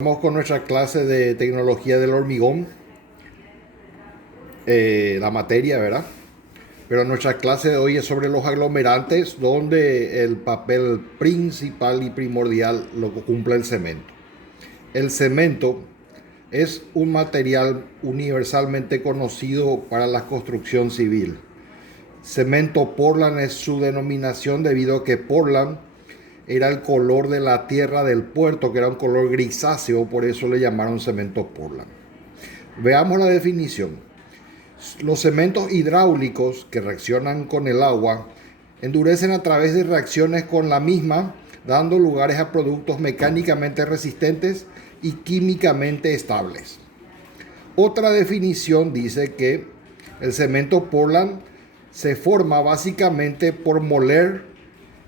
Vamos con nuestra clase de tecnología del hormigón, la materia, ¿verdad? Pero nuestra clase de hoy es sobre los aglomerantes, donde el papel principal y primordial lo cumple el cemento. El cemento es un material universalmente conocido para la construcción civil. Cemento Portland es su denominación debido a que Portland era el color de la tierra del puerto, que era un color grisáceo, por eso le llamaron cemento Portland. Veamos la definición. Los cementos hidráulicos que reaccionan con el agua endurecen a través de reacciones con la misma, dando lugares a productos mecánicamente resistentes y químicamente estables. Otra definición dice que el cemento Portland se forma básicamente por moler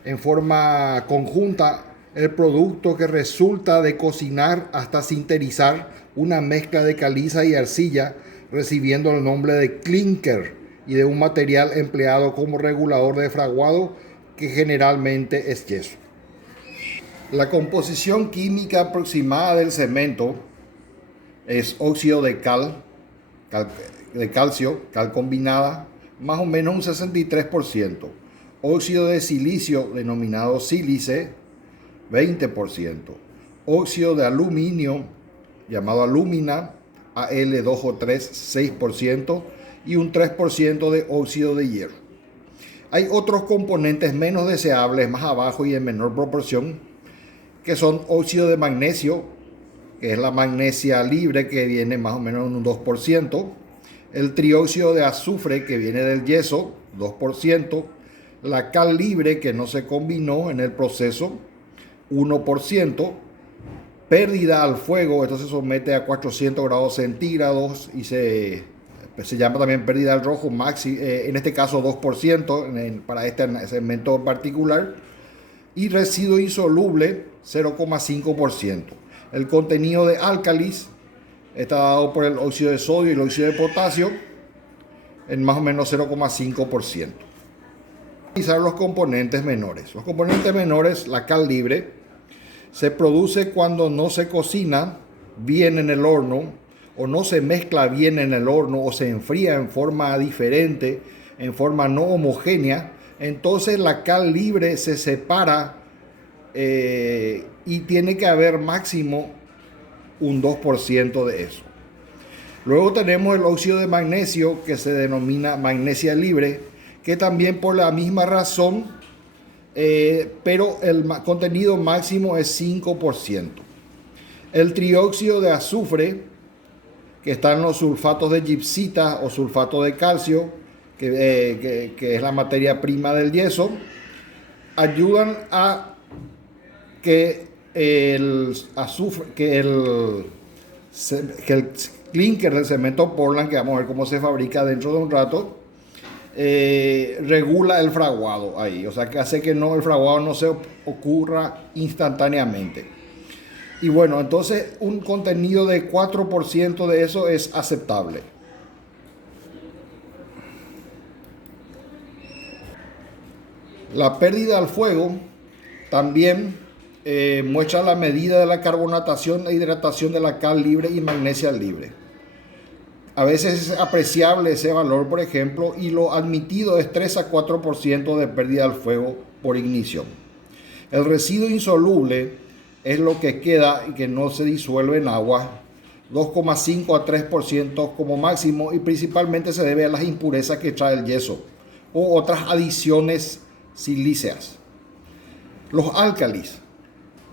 en forma conjunta el producto que resulta de cocinar hasta sinterizar una mezcla de caliza y arcilla, recibiendo el nombre de clinker, y de un material empleado como regulador de fraguado que generalmente es yeso. La composición química aproximada del cemento es óxido de calcio, cal combinada, más o menos un 63%. Óxido de silicio, denominado sílice, 20%. Óxido de aluminio, llamado alúmina, Al2 o 3, 6%. Y un 3% de óxido de hierro. Hay otros componentes menos deseables más abajo y en menor proporción, que son óxido de magnesio, que es la magnesia libre, que viene más o menos en un 2%. El trióxido de azufre, que viene del yeso, 2%. La cal libre, que no se combinó en el proceso, 1%. Pérdida al fuego, esto se somete a 400 grados centígrados y se llama también pérdida al rojo, en este caso 2% para este segmento en particular. Y residuo insoluble, 0,5%. El contenido de álcalis está dado por el óxido de sodio y el óxido de potasio en más o menos 0,5%. Analizar los componentes menores. Los componentes menores, la cal libre, se produce cuando no se cocina bien en el horno, o no se mezcla bien en el horno, o se enfría en forma diferente, en forma no homogénea. Entonces la cal libre se separa y tiene que haber máximo un 2% de eso. Luego tenemos el óxido de magnesio, que se denomina magnesia libre, que también por la misma razón, pero el contenido máximo es 5%. El trióxido de azufre, que está en los sulfatos de gipsita o sulfato de calcio, que es la materia prima del yeso, ayudan a que el azufre, que el clinker del cemento Portland, que vamos a ver cómo se fabrica dentro de un rato, regula el fraguado ahí, o sea que hace que el fraguado no se ocurra instantáneamente. Y bueno, entonces un contenido de 4% de eso es aceptable. La pérdida al fuego también muestra la medida de la carbonatación e hidratación de la cal libre y magnesia libre. A veces es apreciable ese valor, por ejemplo, y lo admitido es 3 a 4% de pérdida al fuego por ignición. El residuo insoluble es lo que queda y que no se disuelve en agua, 2,5 a 3% como máximo, y principalmente se debe a las impurezas que trae el yeso o otras adiciones silíceas. Los álcalis.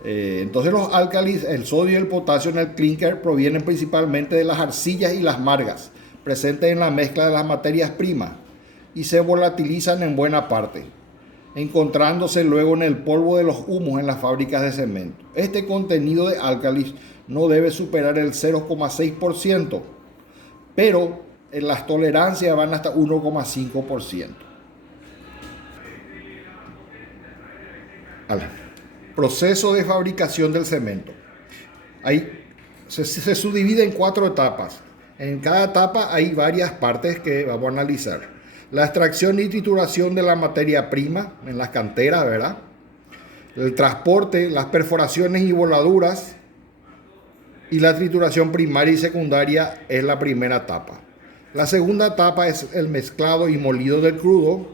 Entonces los álcalis, el sodio y el potasio en el clinker, provienen principalmente de las arcillas y las margas presentes en la mezcla de las materias primas y se volatilizan en buena parte, encontrándose luego en el polvo de los humos en las fábricas de cemento. Este contenido de álcalis no debe superar el 0,6%, pero las tolerancias van hasta 1,5%. Proceso de fabricación del cemento. Se subdivide en 4 etapas. En cada etapa hay varias partes que vamos a analizar. La extracción y trituración de la materia prima en las canteras, ¿verdad? El transporte, las perforaciones y voladuras, Y la trituración primaria y secundaria es la primera etapa. La segunda etapa es el mezclado y molido del crudo,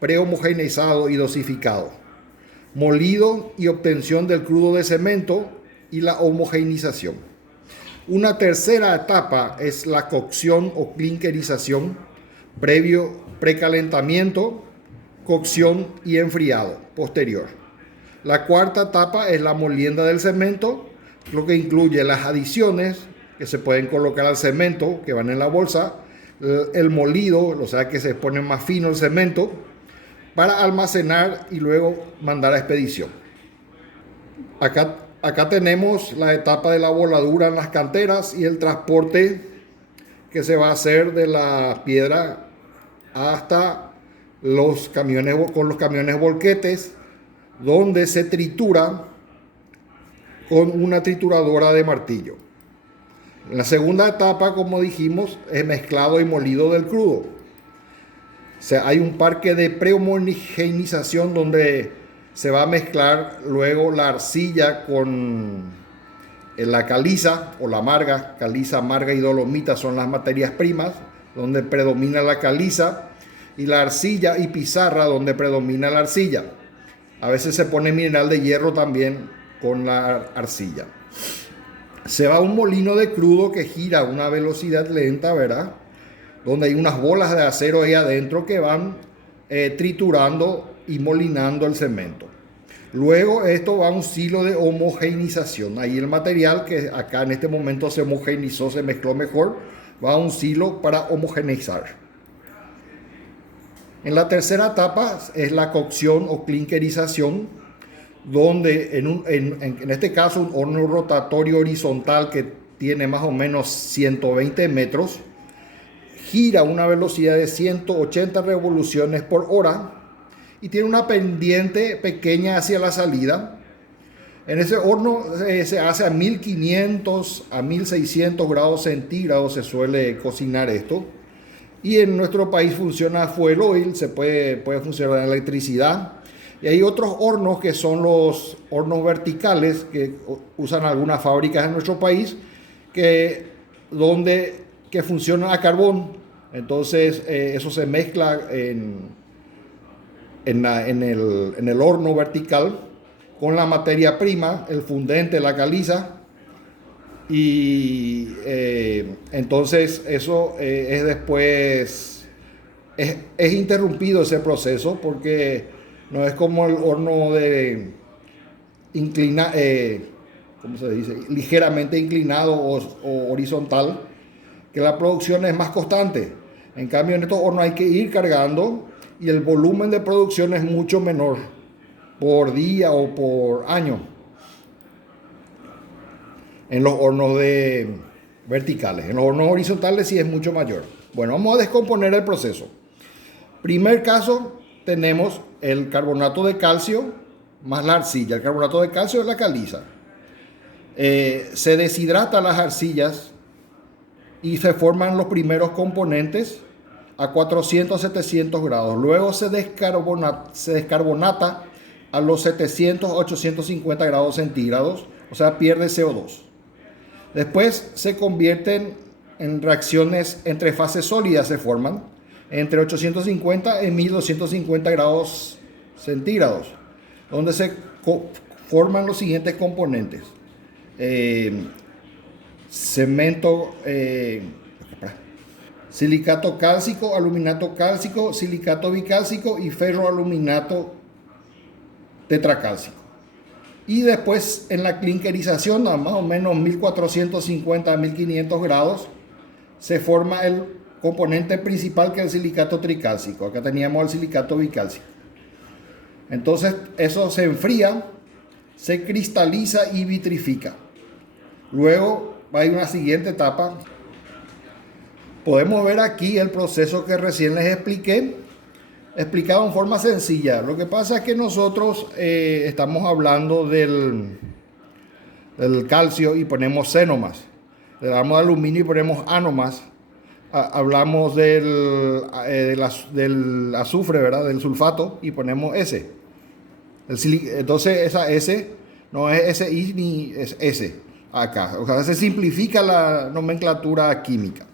prehomogeneizado y dosificado. Molido y obtención del crudo de cemento y la homogeneización. Una tercera etapa es la cocción o clinkerización, previo precalentamiento, cocción y enfriado posterior. La cuarta etapa es la molienda del cemento, lo que incluye las adiciones que se pueden colocar al cemento, que van en la bolsa, el molido, o sea que se pone más fino el cemento, para almacenar y luego mandar a expedición. Acá tenemos la etapa de la voladura en las canteras y el transporte que se va a hacer de la piedra hasta los camiones, con los camiones volquetes, donde se tritura con una trituradora de martillo. En la segunda etapa, como dijimos, es mezclado y molido del crudo. O sea, hay un parque de prehomogenización donde se va a mezclar luego la arcilla con la caliza o la marga. Caliza, marga y dolomita son las materias primas, donde predomina la caliza, y la arcilla y pizarra, donde predomina la arcilla. A veces se pone mineral de hierro también con la arcilla. Se va a un molino de crudo que gira a una velocidad lenta, ¿verdad? Donde hay unas bolas de acero ahí adentro que van triturando y molinando el cemento. Luego esto va a un silo de homogeneización. Ahí el material que acá en este momento se homogeneizó, se mezcló mejor, va a un silo para homogeneizar. En la tercera etapa es la cocción o clinkerización, donde en este caso un horno rotatorio horizontal que tiene más o menos 120 metros, gira a una velocidad de 180 revoluciones por hora y tiene una pendiente pequeña hacia la salida. En ese horno se hace a 1500 a 1600 grados centígrados, se suele cocinar esto. Y en nuestro país funciona fuel oil, se puede funcionar en electricidad. Y hay otros hornos que son los hornos verticales que usan algunas fábricas en nuestro país que funcionan a carbón. Entonces eso se mezcla en el horno vertical con la materia prima, el fundente, la caliza. Y entonces eso es después, es interrumpido ese proceso porque no es como el horno de ¿cómo se dice? Ligeramente inclinado o horizontal, que la producción es más constante. En cambio en estos hornos hay que ir cargando y el volumen de producción es mucho menor por día o por año. En los hornos verticales. En los hornos horizontales sí es mucho mayor. Bueno, vamos a descomponer el proceso. Primer caso, tenemos el carbonato de calcio más la arcilla. El carbonato de calcio es la caliza. Se deshidratan las arcillas y se forman los primeros componentes a 400-700 grados. Luego se descarbonata a los 700-850 grados centígrados, o sea, pierde CO2. Después se convierten en reacciones entre fases sólidas, se forman entre 850 y 1250 grados centígrados, donde se forman los siguientes componentes. Cemento, silicato cálcico, aluminato cálcico, silicato bicálcico y ferroaluminato tetracálcico. Y después en la clinkerización a más o menos 1450 a 1500 grados se forma el componente principal, que es el silicato tricálcico. Acá teníamos el silicato bicálcico. Entonces eso se enfría, se cristaliza y vitrifica. Luego hay una siguiente etapa. Podemos ver aquí el proceso que recién les expliqué, explicado en forma sencilla. Lo que pasa es que nosotros estamos hablando del calcio y ponemos C más. Le damos aluminio y ponemos A más. Hablamos del azufre, ¿verdad? Del sulfato y ponemos S. Entonces esa S no es SI ni es S. acá. O sea, se simplifica la nomenclatura química.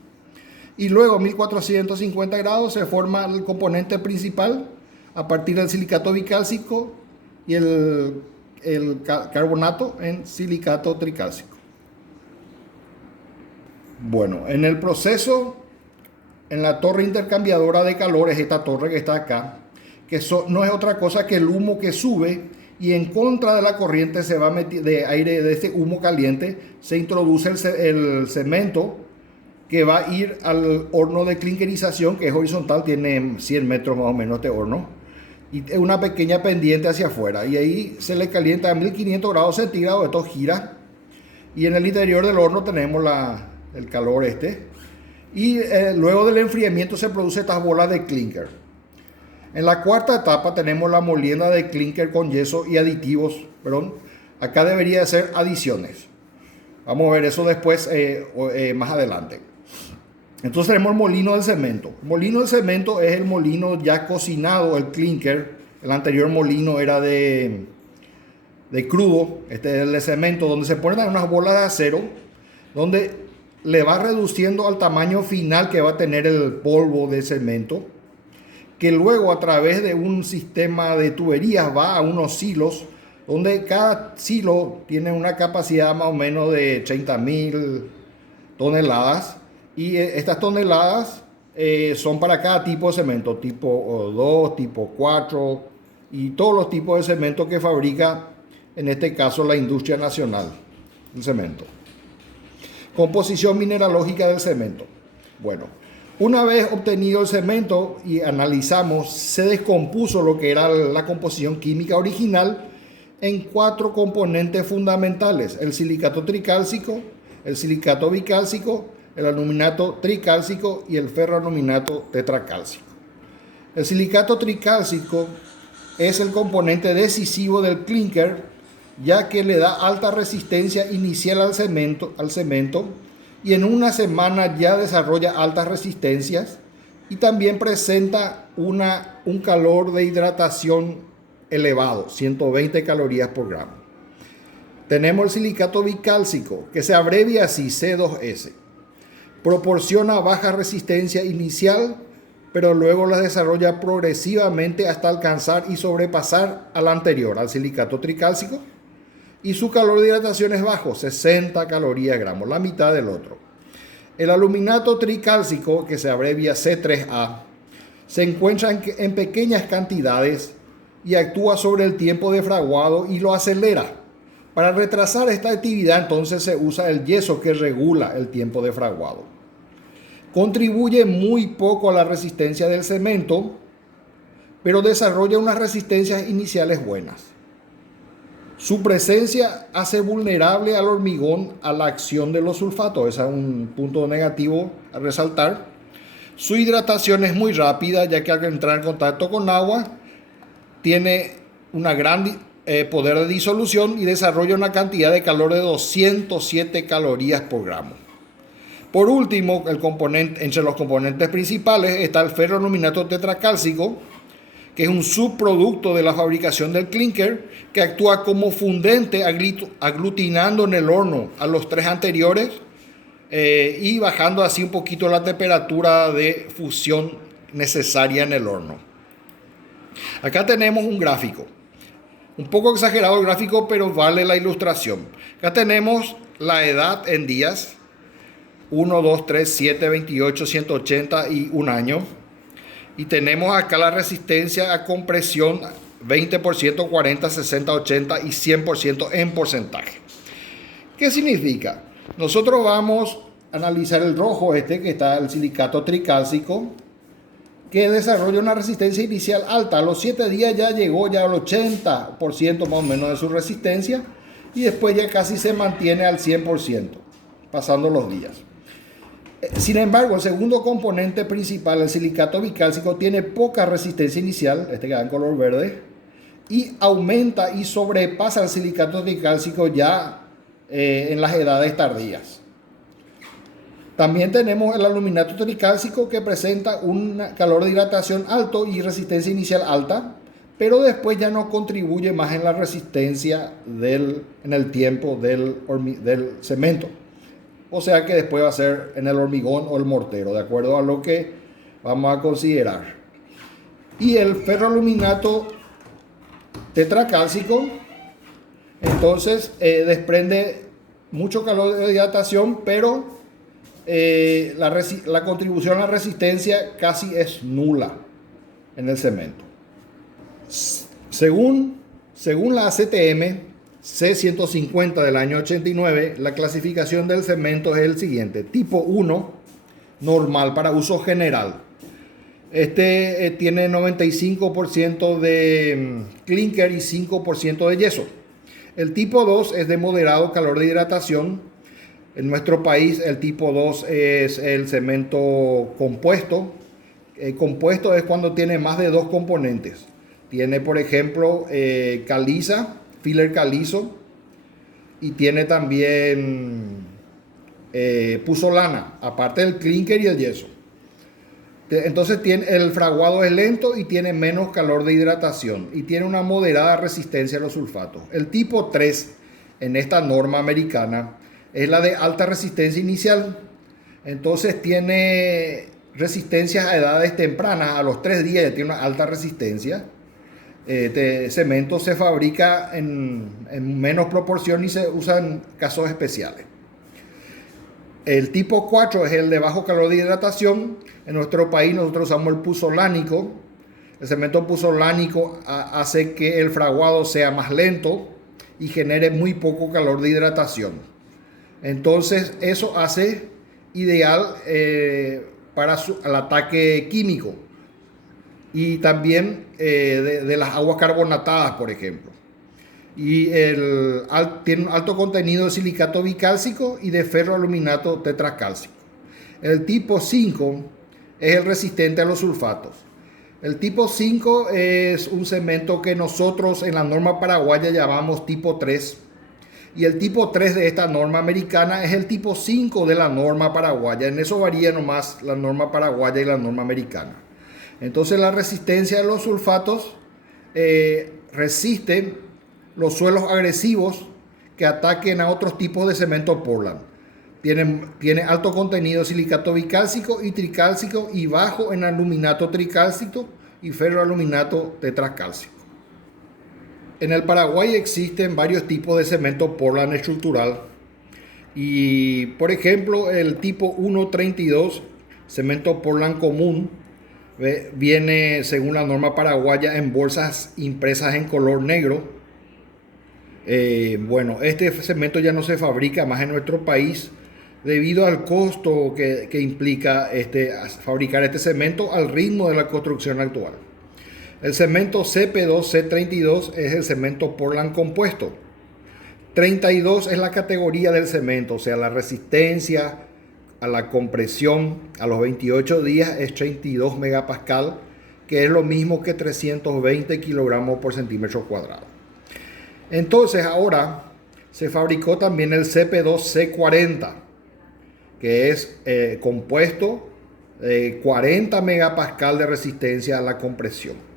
Y luego, 1450 grados, se forma el componente principal a partir del silicato bicálcico y el carbonato en silicato tricálcico. Bueno, en el proceso, en la torre intercambiadora de calor, es esta torre que está acá, que no es otra cosa que el humo que sube y en contra de la corriente se va de aire, de este humo caliente, se introduce el cemento que va a ir al horno de clinkerización, que es horizontal, tiene 100 metros más o menos este horno, y una pequeña pendiente hacia afuera, y ahí se le calienta a 1500 grados centígrados, esto gira, y en el interior del horno tenemos el calor y luego del enfriamiento se producen estas bolas de clinker. En la cuarta etapa tenemos la molienda de clinker con yeso y aditivos, perdón, acá debería ser adiciones. Vamos a ver eso después, más adelante. Entonces tenemos el molino del cemento. El molino del cemento es el molino ya cocinado, el clinker. El anterior molino era de crudo, este es el de cemento, donde se ponen unas bolas de acero, donde le va reduciendo al tamaño final que va a tener el polvo de cemento, que luego a través de un sistema de tuberías va a unos silos, donde cada silo tiene una capacidad más o menos de 30.000 toneladas, y estas toneladas son para cada tipo de cemento, tipo 2, tipo 4, y todos los tipos de cemento que fabrica, en este caso, la industria nacional del cemento. Composición mineralógica del cemento. Bueno, una vez obtenido el cemento y analizamos, se descompuso lo que era la composición química original en 4 componentes fundamentales: el silicato tricálcico, el silicato bicálcico, el aluminato tricálcico y el ferroaluminato tetracálcico. El silicato tricálcico es el componente decisivo del clinker, ya que le da alta resistencia inicial al cemento y en una semana ya desarrolla altas resistencias, y también presenta un calor de hidratación elevado, 120 calorías por gramo. Tenemos el silicato bicálcico, que se abrevia así, C2S. Proporciona baja resistencia inicial, pero luego la desarrolla progresivamente hasta alcanzar y sobrepasar al anterior, al silicato tricálcico, y su calor de hidratación es bajo, 60 calorías gramos, la mitad del otro. El aluminato tricálcico, que se abrevia C3A, se encuentra en pequeñas cantidades y actúa sobre el tiempo de fraguado y lo acelera. Para retrasar esta actividad, entonces se usa el yeso, que regula el tiempo de fraguado. Contribuye muy poco a la resistencia del cemento, pero desarrolla unas resistencias iniciales buenas. Su presencia hace vulnerable al hormigón a la acción de los sulfatos. Ese es un punto negativo a resaltar. Su hidratación es muy rápida, ya que al entrar en contacto con agua tiene una gran poder de disolución y desarrolla una cantidad de calor de 207 calorías por gramo. Por último, entre los componentes principales está el ferroaluminato tetracálcico, que es un subproducto de la fabricación del clinker, que actúa como fundente aglutinando en el horno a los 3 anteriores y bajando así un poquito la temperatura de fusión necesaria en el horno. Acá tenemos un gráfico, un poco exagerado el gráfico, pero vale la ilustración. Acá tenemos la edad en días: 1, 2, 3, 7, 28, 180 y un año. Y tenemos acá la resistencia a compresión: 20%, 40, 60, 80 y 100% en porcentaje. ¿Qué significa? Nosotros vamos a analizar el rojo que está el silicato tricálcico, que desarrolla una resistencia inicial alta. A los 7 días ya llegó ya al 80% más o menos de su resistencia, y después ya casi se mantiene al 100%, pasando los días. Sin embargo, el segundo componente principal, el silicato bicálcico, tiene poca resistencia inicial, que da en color verde, y aumenta y sobrepasa el silicato tricálcico ya en las edades tardías. También tenemos el aluminato tricálcico, que presenta un calor de hidratación alto y resistencia inicial alta, pero después ya no contribuye más en la resistencia en el tiempo del cemento. O sea que después va a ser en el hormigón o el mortero, de acuerdo a lo que vamos a considerar. Y el ferroaluminato tetracálcico, entonces desprende mucho calor de hidratación, pero la contribución a la resistencia casi es nula en el cemento. Según la ACTM C150 del año 89, la clasificación del cemento es el siguiente: tipo 1, normal para uso general. Este tiene 95% de clinker y 5% de yeso. El tipo 2 es de moderado calor de hidratación. En nuestro país el tipo 2 es el cemento compuesto. Compuesto es cuando tiene más de dos componentes. Tiene, por ejemplo, caliza, filler calizo, y tiene también pusolana, aparte del clinker y el yeso. Entonces el fraguado es lento y tiene menos calor de hidratación y tiene una moderada resistencia a los sulfatos. El tipo 3 en esta norma americana es la de alta resistencia inicial. Entonces tiene resistencias a edades tempranas, a los 3 días ya tiene una alta resistencia. Este cemento se fabrica en menos proporción y se usa en casos especiales. El tipo 4 es el de bajo calor de hidratación. En nuestro país nosotros usamos el puzolánico. El cemento puzolánico hace que el fraguado sea más lento y genere muy poco calor de hidratación. Entonces eso hace ideal para el ataque químico y también de las aguas carbonatadas, por ejemplo. Y tiene un alto contenido de silicato bicálcico y de ferroaluminato tetracálcico. El tipo 5 es el resistente a los sulfatos. El tipo 5 es un cemento que nosotros en la norma paraguaya llamamos tipo 3. Y el tipo 3 de esta norma americana es el tipo 5 de la norma paraguaya. En eso varía nomás la norma paraguaya y la norma americana. Entonces la resistencia de los sulfatos resiste los suelos agresivos que ataquen a otros tipos de cemento Portland. Tiene alto contenido de silicato bicálcico y tricálcico y bajo en aluminato tricálcico y ferroaluminato tetracálcico. En el Paraguay existen varios tipos de cemento Portland estructural y, por ejemplo, el tipo 132, cemento Portland común, viene según la norma paraguaya en bolsas impresas en color negro. Bueno, este cemento ya no se fabrica más en nuestro país debido al costo que implica fabricar este cemento al ritmo de la construcción actual. El cemento CP2, C32 es el cemento Portland compuesto. 32 es la categoría del cemento, o sea, la resistencia a la compresión a los 28 días es 32 megapascal, que es lo mismo que 320 kilogramos por centímetro cuadrado. Entonces ahora se fabricó también el CP2C40, que es compuesto de 40 megapascal de resistencia a la compresión.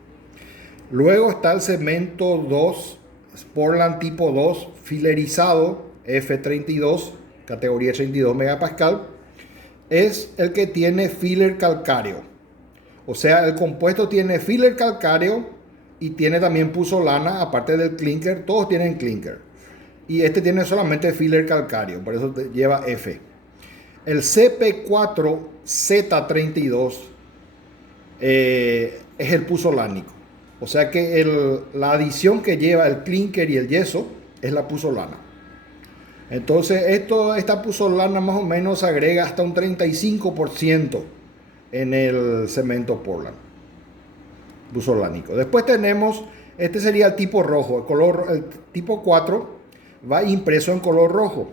Luego está el cemento 2, Portland tipo 2, filerizado, F32, categoría 32 megapascal. Es el que tiene filler calcáreo. O sea, el compuesto tiene filler calcáreo y tiene también pusolana, aparte del clinker. Todos tienen clinker. Y este tiene solamente filler calcáreo, por eso lleva F. El CP4Z32 es el puzolánico. O sea que la adición que lleva el clinker y el yeso es la pusolana. Entonces esta pusolana más o menos agrega hasta un 35% en el cemento Portland puzolánico. Después tenemos, este sería el tipo rojo, el tipo 4 va impreso en color rojo.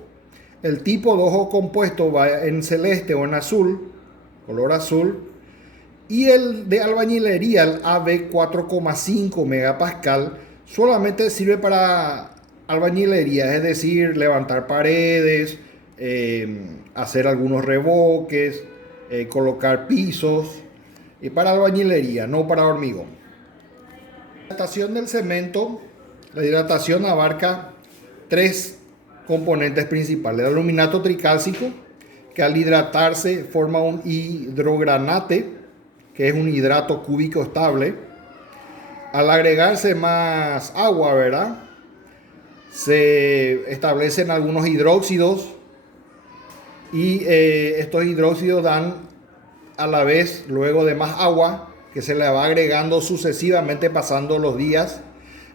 El tipo 2 o compuesto va en celeste o en azul, color azul. Y el de albañilería, el AB 4,5 megapascal, solamente sirve para albañilería, es decir, levantar paredes, hacer algunos revoques, colocar pisos, y para albañilería, no para hormigón. La hidratación del cemento, la hidratación abarca tres componentes principales. El aluminato tricálcico, que al hidratarse forma un hidrogranate, que es un hidrato cúbico estable. Al agregarse más agua, ¿verdad?, se establecen algunos hidróxidos y estos hidróxidos dan a la vez, luego de más agua, que se le va agregando sucesivamente pasando los días,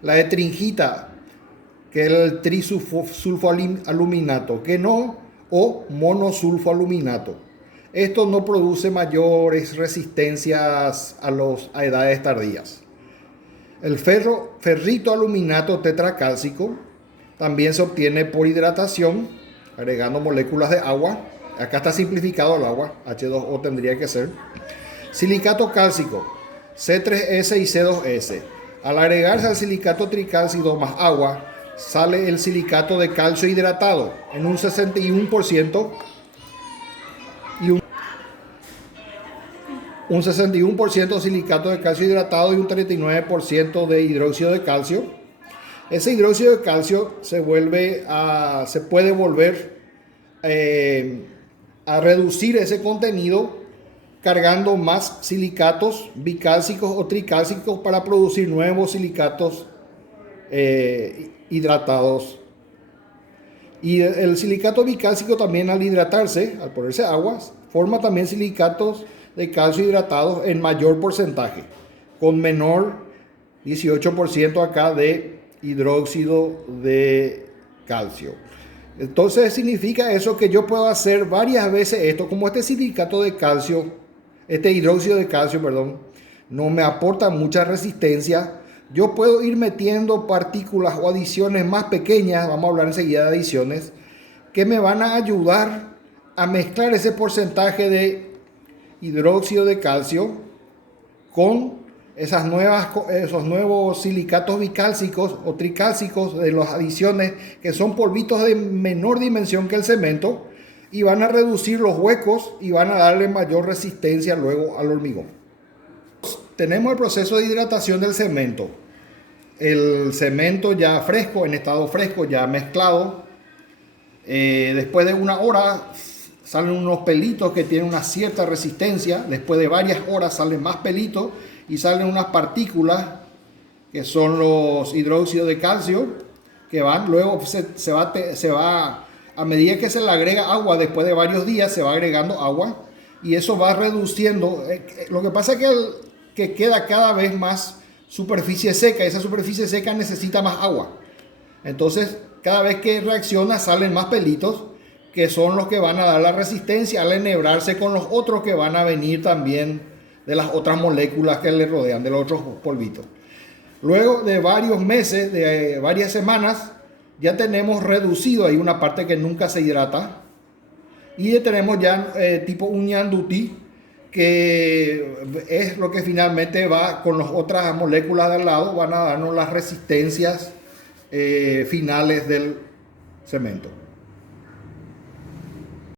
la etringita, que es el trisulfoaluminato, o monosulfoaluminato. Esto no produce mayores resistencias a edades tardías. El ferrito aluminato tetracálcico también se obtiene por hidratación, agregando moléculas de agua. Acá está simplificado el agua, H2O tendría que ser. Silicato cálcico, C3S y C2S. Al agregarse al silicato tricálcico más agua, sale el silicato de calcio hidratado en un 61% y un 61% silicato de calcio hidratado y un 39% de hidróxido de calcio. Ese hidróxido de calcio se puede volver a reducir ese contenido cargando más silicatos bicálcicos o tricálcicos para producir nuevos silicatos hidratados. Y el silicato bicálcico también, al hidratarse, al ponerse agua, forma también silicatos de calcio hidratados en mayor porcentaje, con menor 18% acá de hidróxido de calcio. Entonces significa eso que yo puedo hacer varias veces esto, como este silicato de calcio, este hidróxido de calcio, perdón, no me aporta mucha resistencia. Yo puedo ir metiendo partículas o adiciones más pequeñas, vamos a hablar enseguida de adiciones, que me van a ayudar a mezclar ese porcentaje de hidróxido de calcio con esos nuevos silicatos bicálcicos o tricálcicos de las adiciones, que son polvitos de menor dimensión que el cemento, y van a reducir los huecos y van a darle mayor resistencia luego al hormigón. Tenemos el proceso de hidratación del cemento. El cemento ya fresco, en estado fresco, ya mezclado. Después de una hora salen unos pelitos que tienen una cierta resistencia. Después de varias horas salen más pelitos y salen unas partículas que son los hidróxidos de calcio, que van, luego se va, a medida que se le agrega agua, después de varios días se va agregando agua y eso va reduciendo. Lo que pasa es que queda cada vez más superficie seca, esa superficie seca necesita más agua. Entonces, cada vez que reacciona salen más pelitos, que son los que van a dar la resistencia al enhebrarse con los otros que van a venir también de las otras moléculas que le rodean, de los otros polvitos. Luego de varios meses, de varias semanas, ya tenemos reducido, hay una parte que nunca se hidrata, y ya tenemos ya tipo un ñanduti, que es lo que finalmente va con las otras moléculas de al lado, van a darnos las resistencias finales del cemento.